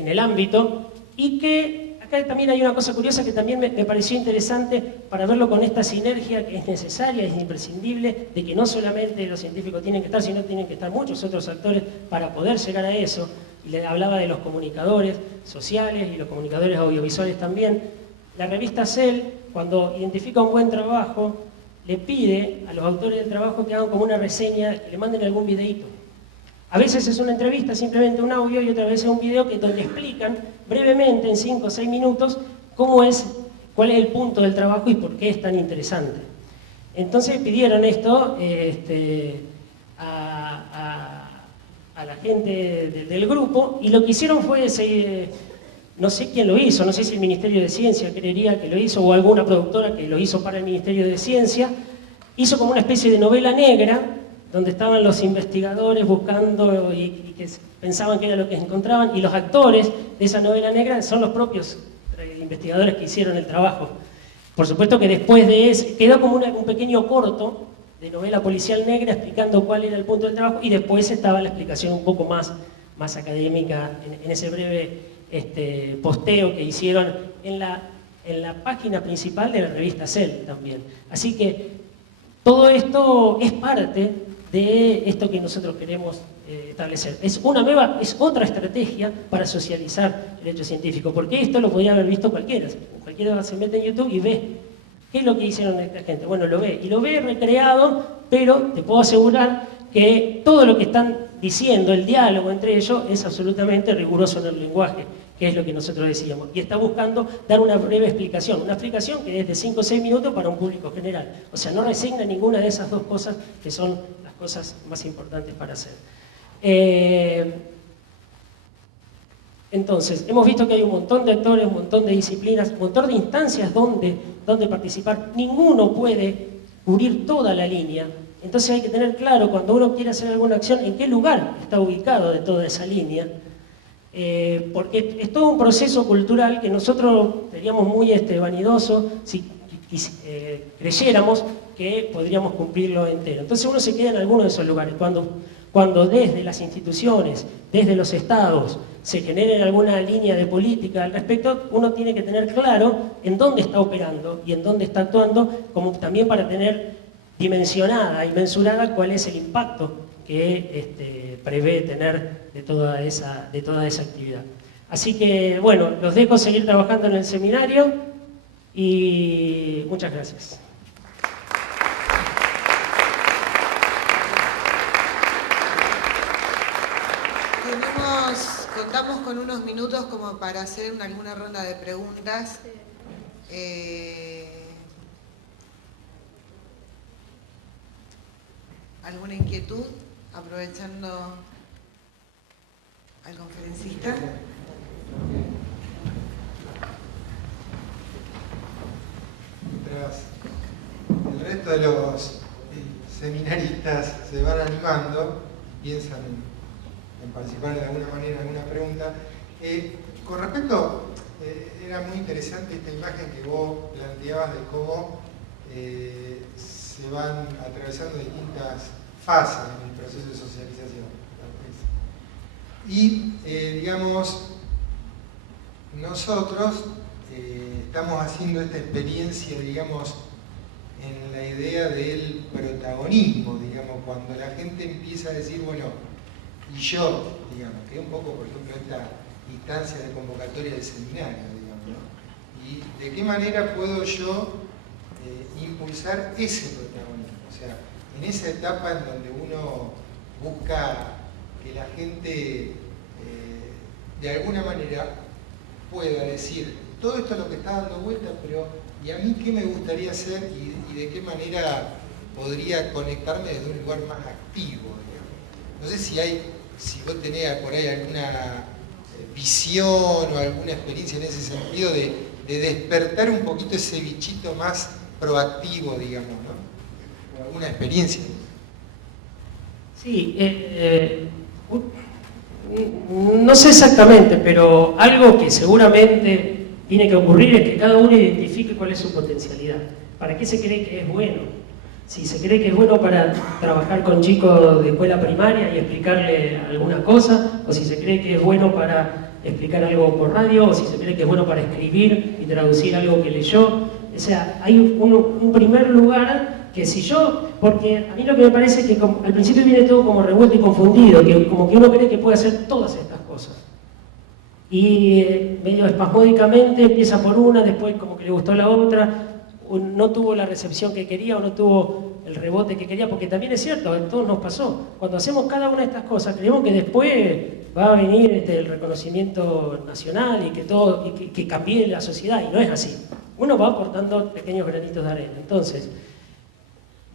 el ámbito, y que acá también hay una cosa curiosa que también me pareció interesante para verlo con esta sinergia que es necesaria, es imprescindible, de que no solamente los científicos tienen que estar, sino tienen que estar muchos otros actores para poder llegar a eso. Y le hablaba de los comunicadores sociales y los comunicadores audiovisuales también. La revista Cell, cuando identifica un buen trabajo, le pide a los autores del trabajo que hagan como una reseña, que le manden algún videíto. A veces es una entrevista, simplemente un audio, y otra vez es un video donde explican brevemente, en 5 o 6 minutos, cuál es el punto del trabajo y por qué es tan interesante. Entonces pidieron esto a la gente del grupo, y lo que hicieron fue, no sé quién lo hizo, no sé si el Ministerio de Ciencia creería que lo hizo, o alguna productora que lo hizo para el Ministerio de Ciencia, hizo como una especie de novela negra, donde estaban los investigadores buscando y que pensaban que era lo que encontraban, y los actores de esa novela negra son los propios investigadores que hicieron el trabajo. Por supuesto que después de eso, quedó como un pequeño corto de novela policial negra explicando cuál era el punto del trabajo, y después estaba la explicación un poco más académica en ese breve posteo que hicieron en la página principal de la revista Cell también. Así que todo esto es parte de esto que nosotros queremos establecer. Es otra estrategia para socializar el hecho científico, porque esto lo podía haber visto cualquiera. Cualquiera se mete en YouTube y ve qué es lo que hicieron esta gente. Bueno, lo ve recreado, pero te puedo asegurar que que todo lo que están diciendo, el diálogo entre ellos, es absolutamente riguroso en el lenguaje, que es lo que nosotros decíamos, y está buscando dar una breve explicación, una explicación que es de 5 o 6 minutos para un público general. O sea, no resigna ninguna de esas dos cosas que son las cosas más importantes para hacer. Entonces, hemos visto que hay un montón de actores, un montón de disciplinas, un montón de instancias donde participar. Ninguno puede cubrir toda la línea. Entonces hay que tener claro, cuando uno quiere hacer alguna acción, en qué lugar está ubicado de toda esa línea. Porque es todo un proceso cultural que nosotros seríamos muy vanidoso si creyéramos que podríamos cumplirlo entero. Entonces uno se queda en alguno de esos lugares. Cuando desde las instituciones, desde los estados, se genere alguna línea de política al respecto, uno tiene que tener claro en dónde está operando y en dónde está actuando, como también para tener dimensionada y mensurada cuál es el impacto que prevé tener de toda esa actividad. Así que, bueno, los dejo seguir trabajando en el seminario y muchas gracias. Contamos con unos minutos como para hacer alguna ronda de preguntas. ¿Alguna inquietud? Aprovechando al conferencista. Mientras el resto de los seminaristas se van animando, piensan en participar de alguna manera en alguna pregunta. Con respecto, era muy interesante esta imagen que vos planteabas de cómo se van atravesando distintas fases en el proceso de socialización. Y, digamos, nosotros estamos haciendo esta experiencia, digamos, en la idea del protagonismo, digamos, cuando la gente empieza a decir, bueno, y yo, digamos, que es un poco, por ejemplo, esta instancia de convocatoria del seminario, digamos, ¿no? Y de qué manera puedo yo impulsar ese protagonismo, o sea, en esa etapa en donde uno busca que la gente de alguna manera pueda decir, todo esto es lo que está dando vueltas, pero ¿y a mí qué me gustaría hacer y de qué manera podría conectarme desde un lugar más activo, digamos? No sé si vos tenés por ahí alguna visión o alguna experiencia en ese sentido de despertar un poquito ese bichito más proactivo, digamos, ¿no? O alguna experiencia. Sí, no sé exactamente, pero algo que seguramente tiene que ocurrir es que cada uno identifique cuál es su potencialidad. ¿Para qué se cree que es bueno? Si se cree que es bueno para trabajar con chicos de escuela primaria y explicarle alguna cosa, o si se cree que es bueno para explicar algo por radio, o si se cree que es bueno para escribir y traducir algo que leyó. O sea, hay un primer lugar que si yo, porque a mí lo que me parece es que al principio viene todo como revuelto y confundido, que como que uno cree que puede hacer todas estas cosas. Y medio espasmódicamente empieza por una, después como que le gustó la otra, no tuvo la recepción que quería o no tuvo el rebote que quería, porque también es cierto, a todos nos pasó. Cuando hacemos cada una de estas cosas, creemos que después va a venir el reconocimiento nacional y que todo, y que cambie la sociedad, y no es así. Uno va aportando pequeños granitos de arena. Entonces,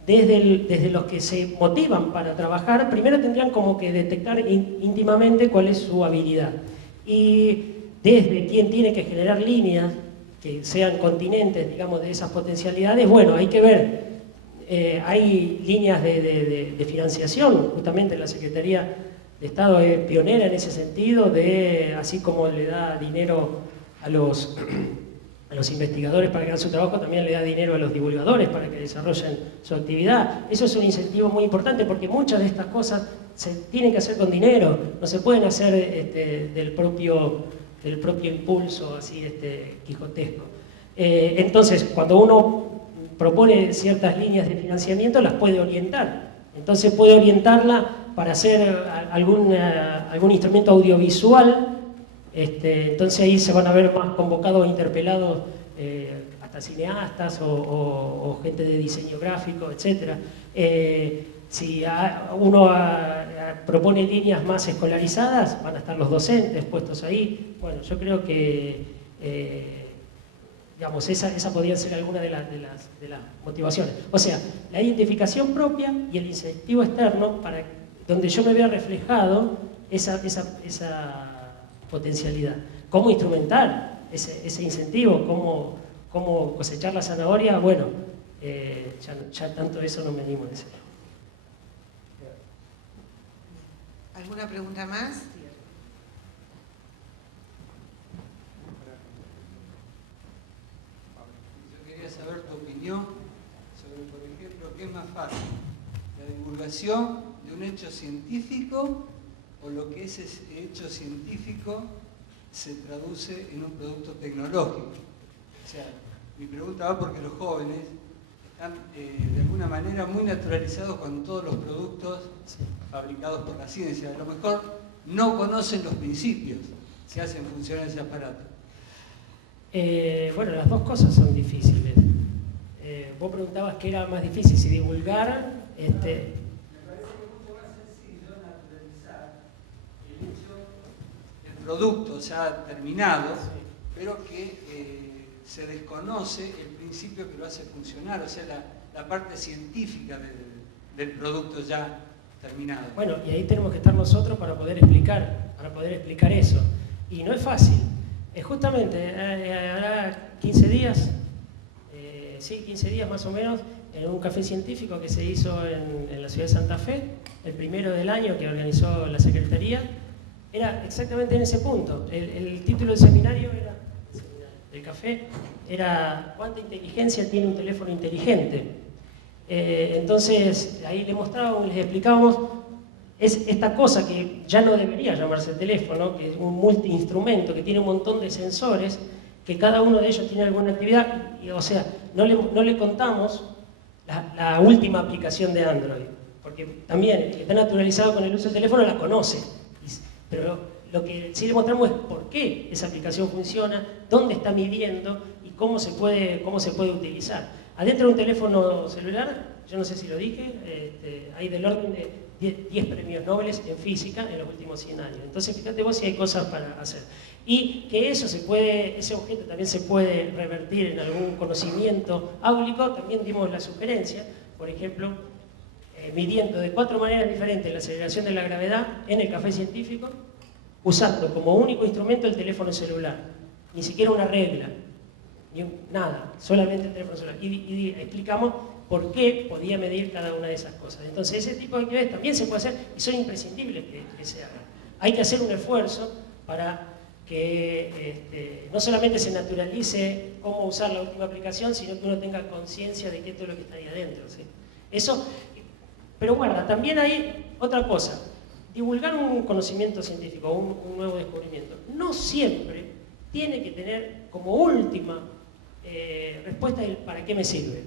desde los que se motivan para trabajar, primero tendrían como que detectar íntimamente cuál es su habilidad. Y desde quién tiene que generar líneas que sean continentes, digamos, de esas potencialidades, bueno, hay que ver. Hay líneas de financiación, justamente la Secretaría de Estado es pionera en ese sentido, así como le da dinero a los investigadores para que hagan su trabajo, también le da dinero a los divulgadores para que desarrollen su actividad. Eso es un incentivo muy importante porque muchas de estas cosas se tienen que hacer con dinero, no se pueden hacer del propio impulso así quijotesco. Entonces, cuando uno propone ciertas líneas de financiamiento, las puede orientar. Entonces puede orientarla para hacer algún instrumento audiovisual. Entonces ahí se van a ver más convocados, interpelados hasta cineastas o gente de diseño gráfico, etc. Si uno propone líneas más escolarizadas, van a estar los docentes puestos ahí. Bueno, yo creo que digamos, esa podría ser alguna de las motivaciones. O sea, la identificación propia y el incentivo externo para donde yo me vea reflejado esa potencialidad. ¿Cómo instrumentar ese incentivo? ¿Cómo cosechar la zanahoria? Bueno, ya tanto eso no me animo a decir. ¿Alguna pregunta más? Saber tu opinión sobre, por ejemplo, qué es más fácil, la divulgación de un hecho científico o lo que ese hecho científico se traduce en un producto tecnológico. O sea, mi pregunta va porque los jóvenes están de alguna manera muy naturalizados con todos los productos fabricados por la ciencia. A lo mejor no conocen los principios que hacen funcionar ese aparato. Bueno, las dos cosas son difíciles. Vos preguntabas qué era más difícil, si divulgar. Me parece que es mucho más sencillo naturalizar el hecho del producto ya terminado, pero que se desconoce el principio que lo hace funcionar, o sea, la parte científica del producto ya terminado. Bueno, y ahí tenemos que estar nosotros para poder explicar eso. Y no es fácil. Justamente, hará 15 días, 15 días más o menos, en un café científico que se hizo en la ciudad de Santa Fe, el primero del año que organizó la Secretaría, era exactamente en ese punto. El título del seminario del café era ¿cuánta inteligencia tiene un teléfono inteligente? Entonces, ahí les mostrábamos, les explicábamos, es esta cosa que ya no debería llamarse teléfono, que es un multiinstrumento, que tiene un montón de sensores, que cada uno de ellos tiene alguna actividad, o sea, no le contamos la última aplicación de Android, porque también el que está naturalizado con el uso del teléfono la conoce, pero lo que sí le mostramos es por qué esa aplicación funciona, dónde está midiendo y cómo se puede utilizar. Adentro de un teléfono celular, yo no sé si lo dije, hay del orden de 10 premios Nobel en física en los últimos 100 años. Entonces, fíjate vos si hay cosas para hacer. Y que ese objeto también se puede revertir en algún conocimiento áulico, también dimos la sugerencia, por ejemplo, midiendo de 4 maneras diferentes la aceleración de la gravedad en el café científico, usando como único instrumento el teléfono celular, ni siquiera una regla, nada, solamente el teléfono celular. Y explicamos por qué podía medir cada una de esas cosas. Entonces, ese tipo de actividades también se puede hacer y son imprescindibles que se hagan. Hay que hacer un esfuerzo para que no solamente se naturalice cómo usar la última aplicación, sino que uno tenga conciencia de qué es todo lo que está ahí adentro, ¿sí? Eso, pero guarda, también hay otra cosa. Divulgar un conocimiento científico, un nuevo descubrimiento, no siempre tiene que tener como última respuesta el ¿para qué me sirve?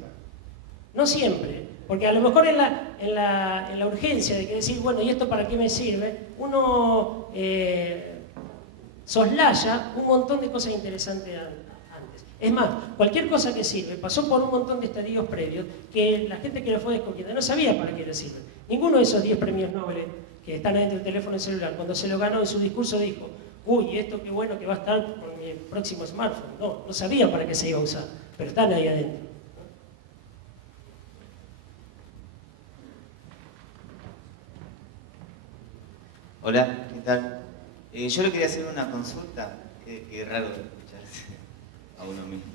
No siempre, porque a lo mejor en la urgencia de que decir, bueno, ¿y esto para qué me sirve? Uno soslaya un montón de cosas interesantes antes. Es más, cualquier cosa que sirve pasó por un montón de estadios previos que la gente que lo fue descubriendo no sabía para qué le sirve. Ninguno de esos 10 premios Nobel que están dentro del teléfono celular, cuando se lo ganó en su discurso dijo, uy, esto qué bueno que va a estar con mi próximo smartphone. No sabía para qué se iba a usar, pero están ahí adentro. Hola, ¿qué tal? Yo le quería hacer una consulta, que raro escucharse a uno mismo.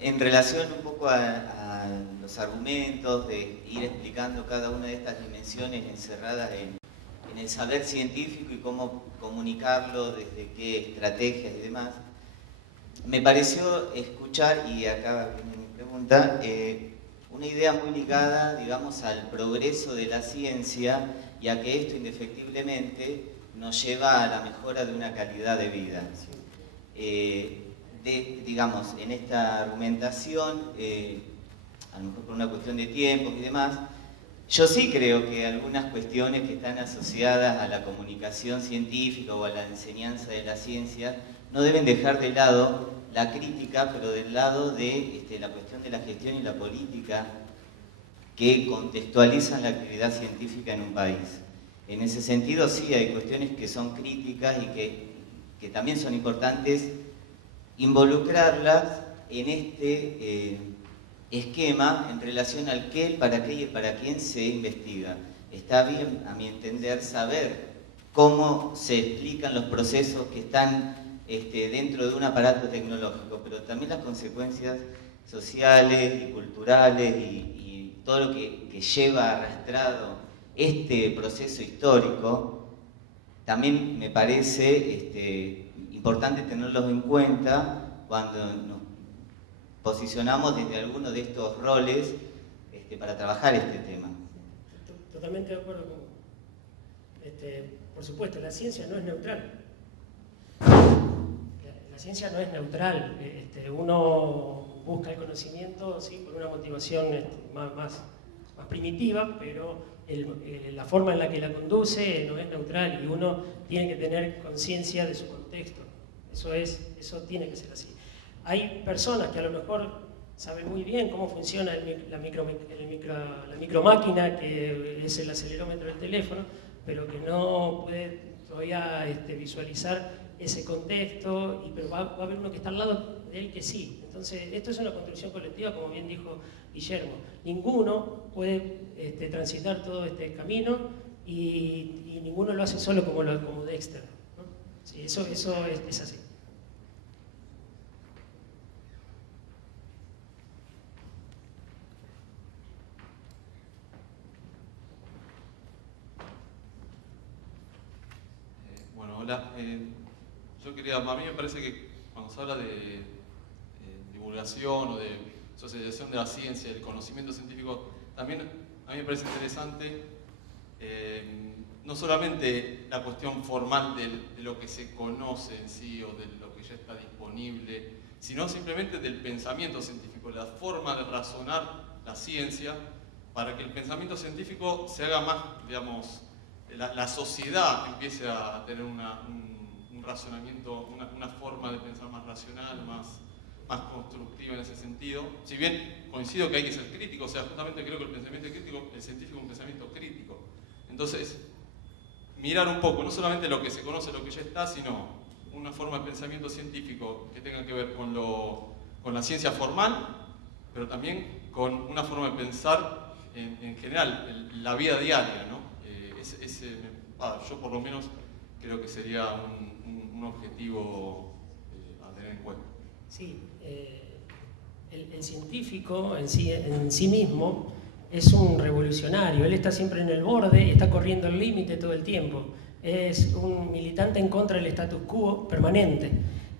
En relación un poco a los argumentos de ir explicando cada una de estas dimensiones encerradas en el saber científico y cómo comunicarlo, desde qué estrategias y demás, me pareció escuchar, y acá viene mi pregunta, una idea muy ligada, digamos, al progreso de la ciencia y a que esto indefectiblemente nos lleva a la mejora de una calidad de vida. Digamos, en esta argumentación, a lo mejor por una cuestión de tiempos y demás, yo sí creo que algunas cuestiones que están asociadas a la comunicación científica o a la enseñanza de la ciencia no deben dejar de lado la crítica, pero del lado de la cuestión de la gestión y la política que contextualizan la actividad científica en un país. En ese sentido, sí, hay cuestiones que son críticas y que también son importantes involucrarlas en este esquema en relación al qué, el para qué y el para quién se investiga. Está bien, a mi entender, saber cómo se explican los procesos que están dentro de un aparato tecnológico, pero también las consecuencias sociales y culturales y todo lo que lleva arrastrado este proceso histórico, también me parece importante tenerlos en cuenta cuando nos posicionamos desde alguno de estos roles para trabajar este tema. Totalmente de acuerdo con vos. Por supuesto, la ciencia no es neutral. La ciencia no es neutral. Uno busca el conocimiento, sí, por una motivación más primitiva, pero la forma en la que la conduce no es neutral y uno tiene que tener conciencia de su contexto. Eso tiene que ser así. Hay personas que a lo mejor saben muy bien cómo funciona la micromáquina, que es el acelerómetro del teléfono, pero que no puede todavía visualizar ese contexto, pero va a haber uno que está al lado de él que sí. Entonces, esto es una construcción colectiva, como bien dijo Guillermo. Ninguno puede transitar todo este camino y ninguno lo hace solo como Dexter, ¿no? Sí, eso es así. Bueno, hola. Yo quería, a mí me parece que cuando se habla de divulgación o de socialización de la ciencia, del conocimiento científico, también a mí me parece interesante no solamente la cuestión formal de lo que se conoce en sí o de lo que ya está disponible, sino simplemente del pensamiento científico, la forma de razonar la ciencia para que el pensamiento científico se haga más, digamos, la sociedad empiece a tener un razonamiento, una forma de pensar más racional, más constructiva en ese sentido. Si bien coincido que hay que ser crítico, o sea, justamente creo que el pensamiento crítico, el científico es un pensamiento crítico. Entonces, mirar un poco, no solamente lo que se conoce, lo que ya está, sino una forma de pensamiento científico que tenga que ver con la ciencia formal, pero también con una forma de pensar en general, la vida diaria, ¿no? Yo por lo menos creo que sería un objetivo a tener en cuenta. Sí, el científico en sí mismo es un revolucionario. Él está siempre en el borde, está corriendo el límite todo el tiempo. Es un militante en contra del status quo permanente.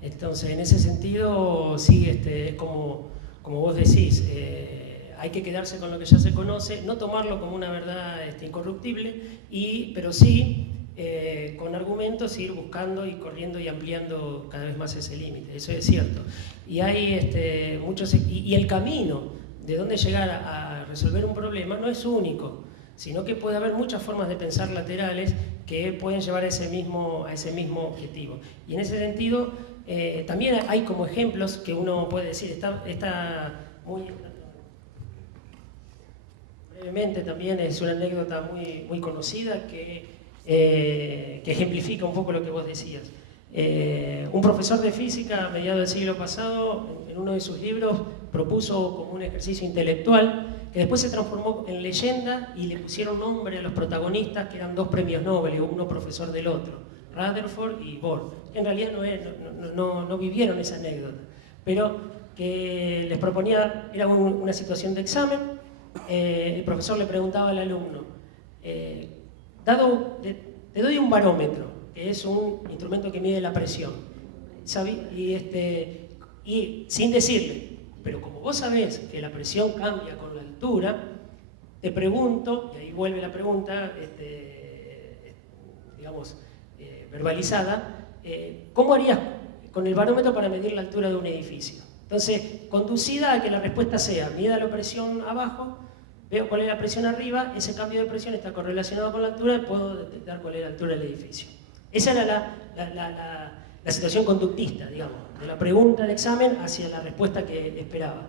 Entonces, en ese sentido, sí, es como vos decís, hay que quedarse con lo que ya se conoce, no tomarlo como una verdad incorruptible, pero sí, con argumentos, ir buscando y corriendo y ampliando cada vez más ese límite. Eso es cierto. Y hay muchos, y el camino de dónde llegar a resolver un problema no es único, sino que puede haber muchas formas de pensar laterales que pueden llevar a ese mismo objetivo. Y en ese sentido, también hay como ejemplos que uno puede decir, está muy... Brevemente también es una anécdota muy conocida que ejemplifica un poco lo que vos decías. Un profesor de física a mediados del siglo pasado, en uno de sus libros, propuso como un ejercicio intelectual que después se transformó en leyenda y le pusieron nombre a los protagonistas, que eran dos premios Nobel, uno profesor del otro, Rutherford y Bohr. En realidad no vivieron esa anécdota, pero que les proponía, era una situación de examen. El profesor le preguntaba al alumno, te doy un barómetro, que es un instrumento que mide la presión, y sin decirle, pero como vos sabés que la presión cambia con la altura, te pregunto, y ahí vuelve la pregunta, verbalizada, ¿cómo harías con el barómetro para medir la altura de un edificio? Entonces, conducida a que la respuesta sea, mida la presión abajo, veo cuál es la presión arriba, ese cambio de presión está correlacionado con la altura y puedo detectar cuál es la altura del edificio. Esa era situación conductista, digamos, de la pregunta del examen hacia la respuesta que esperaba.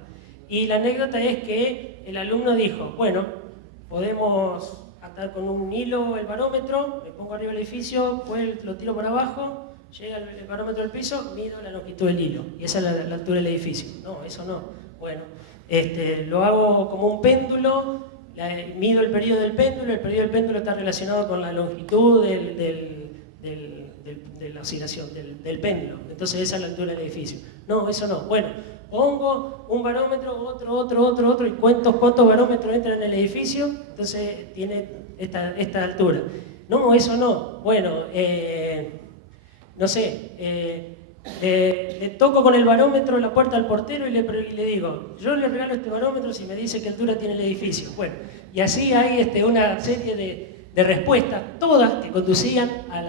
Y la anécdota es que el alumno dijo, bueno, podemos atar con un hilo el barómetro, me pongo arriba del edificio, pues lo tiro por abajo, llega el barómetro al piso, mido la longitud del hilo, y esa es la altura del edificio. No, eso no. Bueno, lo hago como un péndulo, mido el periodo del péndulo está relacionado con la longitud de la oscilación del péndulo, entonces esa es la altura del edificio. No, eso no. Bueno, pongo un barómetro, otro, y cuántos barómetros entran en el edificio, entonces tiene esta altura. No, eso no. Bueno, no sé, le toco con el barómetro la puerta al portero y le digo, yo le regalo este barómetro si me dice qué altura tiene el edificio. Bueno, y así hay una serie de respuestas, todas que conducían a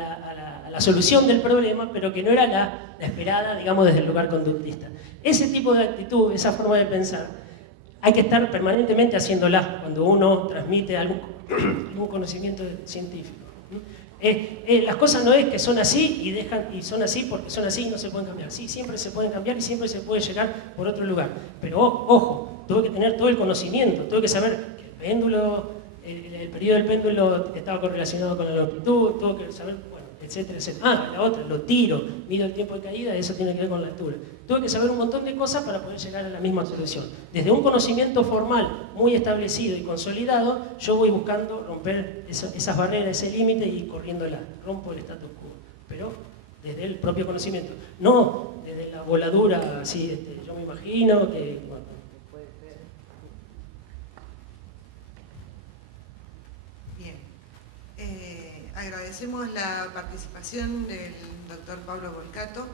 la solución del problema, pero que no era la esperada, digamos, desde el lugar conductista. Ese tipo de actitud, esa forma de pensar, hay que estar permanentemente haciéndola cuando uno transmite algún conocimiento científico. Las cosas no es que son así y son así porque son así y no se pueden cambiar. Sí, siempre se pueden cambiar y siempre se puede llegar por otro lugar. Pero ojo, tuve que tener todo el conocimiento, tuve que saber que el péndulo, el periodo del péndulo estaba correlacionado con la longitud, tuve que saber, bueno, etcétera, etcétera. Ah, la otra, lo tiro, mido el tiempo de caída, eso tiene que ver con la altura. Tuve que saber un montón de cosas para poder llegar a la misma solución. Desde un conocimiento formal muy establecido y consolidado, yo voy buscando romper esas barreras, ese límite y corriéndola, rompo el status quo. Pero desde el propio conocimiento, no desde la voladura, así, yo me imagino que... Bueno, puede ser. Bien. Agradecemos la participación del doctor Pablo Volcato.